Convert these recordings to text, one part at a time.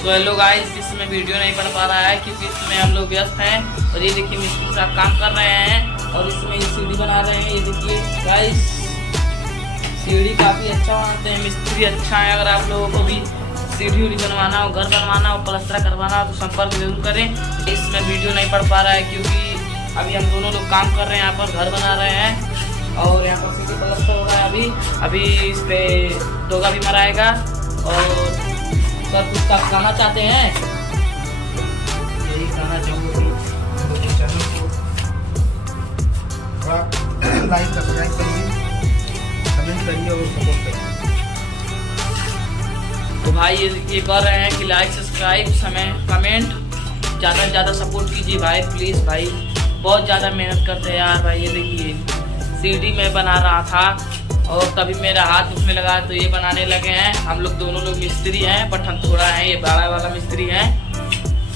So hello guys, इसमें video नहीं बन पा रहा है क्योंकि इसमें हम लोग व्यस्त हैं। और ये देखिए मिस्त्री साहब काम कर रहे हैं और इसमें ये सीढ़ी बना रहे हैं। ये देखिए गाइस, सीढ़ी काफ़ी अच्छा बनाते हैं मिस्त्री, अच्छा है। अगर आप लोगों को भी सीढ़ी उड़ी बनवाना हो, घर बनवाना हो, प्लास्टर करवाना हो तो संपर्क जरूर करें। इसमें वीडियो नहीं पड़ पा रहा है क्योंकि अभी हम दोनों लोग काम कर रहे हैं, यहाँ पर घर बना रहे हैं और यहाँ पर सीढ़ी प्लास्टर हो रहा है। अभी इस पर डोगा भी मराएगा। और सर कुछ आप कहना चाहते हैं? यही कहना चाहूँगा कि चैनल को थोड़ा लाइक सब्सक्राइब करिए, कमेंट करिए और सपोर्ट करिए। तो भाई ये कर रहे हैं कि लाइक सब्सक्राइब कमेंट ज़्यादा से ज़्यादा सपोर्ट कीजिए भाई, प्लीज़ भाई। बहुत ज़्यादा मेहनत करते हैं यार भाई। ये देखिए सीढ़ी में बना रहा था और तभी मेरा हाथ उसमें लगा तो ये बनाने लगे हैं। हम लोग दोनों लोग मिस्त्री हैं, बट हम थोड़ा है, ये बड़ा वाला मिस्त्री हैं।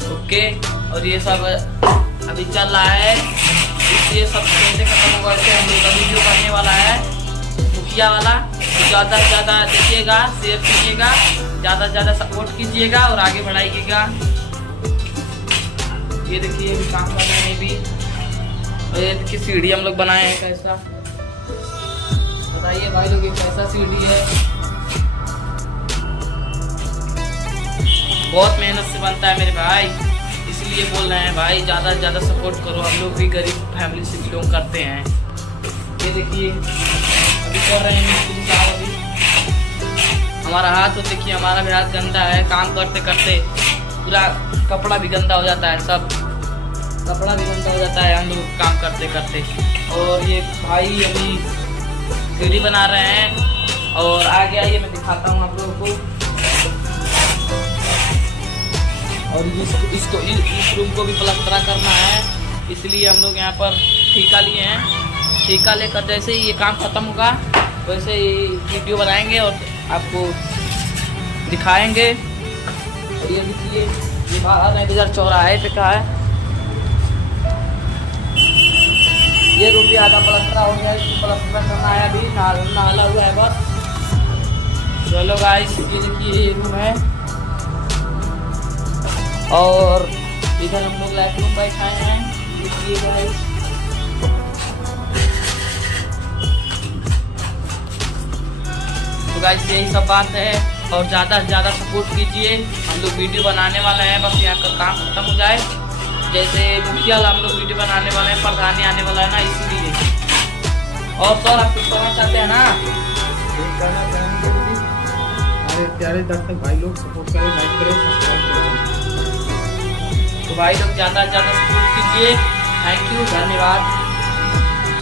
ओके, और ये सब अभी चल रहा है। ये सब कैसे खत्म होगा इससे हम लोग का वीडियो बनने वाला है, मुखिया वाला। तो ज़्यादा से ज़्यादा देखिएगा, शेयर कीजिएगा, ज़्यादा से ज़्यादा सपोर्ट कीजिएगा और आगे बढ़ाइएगा। ये देखिए अभी काम कर रहे हैं भी। और ये देखिए सीढ़ी हम लोग बनाए हैं। कैसा बताइए भाई लोग, ये कैसा सीढ़ी है? बहुत मेहनत से बनता है मेरे भाई, इसलिए बोल रहे हैं भाई ज़्यादा से ज़्यादा सपोर्ट करो। हम लोग भी गरीब फैमिली से बिलोंग करते हैं। ये देखिए अभी कर रहे हैं मिस्त्री साहब। अभी हमारा हाथ, तो देखिए हमारा भी हाथ गंदा है। काम करते करते पूरा कपड़ा भी गंदा हो जाता है, सब कपड़ा भी गंदा हो जाता है हम लोग काम करते करते। और ये भाई अभी सीढ़ी बना रहे हैं और आगे आइए मैं दिखाता हूँ आप लोगों को। और इसको इस रूम को भी प्लास्टर करना है, इसलिए हम लोग यहाँ पर ठेका लिए हैं। ठेका लेकर जैसे ही ये काम खत्म होगा वैसे ही वीडियो बनाएंगे और आपको दिखाएंगे। और ये देखिए ये बाहर नई चौराहे पे का है। ये रूम भी आधा प्लास्टर हो गया, इसको प्लास्टर करना है। अभी नाला हुआ है बस। चलो गाइस, ये देखिए ये रूम है और इधर हम लोग लाइट रूम बैठाए हैं। देखिए गाइस, तो गाइस यही सब बात है। और ज़्यादा से ज़्यादा सपोर्ट कीजिए। हम लोग वीडियो बनाने वाले हैं, बस यहाँ का काम खत्म हो जाए। जैसे मुखिया हम लोग वीडियो बनाने वाले हैं, प्रधानी आने वाला है ना, इसीलिए। और सर आप कुछ कहना चाहते हैं ना? कहना चाहेंगे हमारे प्यारे दर्शक भाई लोग सपोर्ट करें, लाइक करें, सब्सक्राइब करें। तो भाई लोग ज़्यादा से ज़्यादा सपोर्ट कीजिए। थैंक यू, धन्यवाद।